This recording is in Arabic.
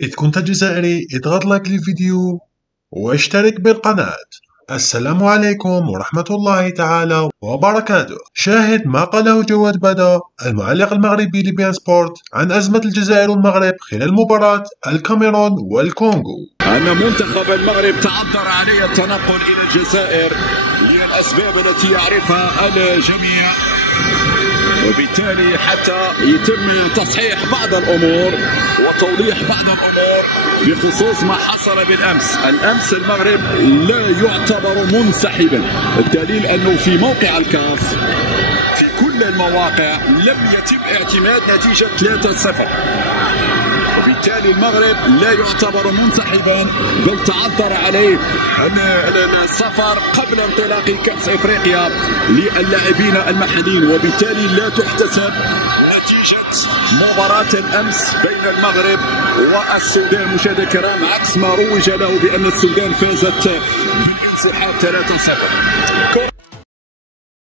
إذا كنت جزائري اضغط لايك للفيديو واشترك بالقناة. السلام عليكم ورحمة الله تعالى وبركاته. شاهد ما قاله جواد بدا المعلق المغربي لبيان سبورت عن أزمة الجزائر والمغرب خلال مباراة الكاميرون والكونغو. أن منتخب المغرب تعذر عليه التنقل إلى الجزائر للأسباب التي يعرفها الجميع، وبالتالي حتى يتم تصحيح بعض الأمور وتوضيح بعض الأمور بخصوص ما حصل بالأمس. الأمس المغرب لا يعتبر منسحبا، الدليل أنه في موقع الكاف في كل المواقع لم يتم اعتماد نتيجة 3-0، وبالتالي المغرب لا يعتبر منسحبا بل تعذر عليه السفر قبل انطلاق كأس افريقيا للاعبين المحليين، وبالتالي لا تحتسب نتيجة مباراة الامس بين المغرب والسودان مشاهدينا الكرام، عكس ما روج له بان السودان فازت بالانسحاب 3-0.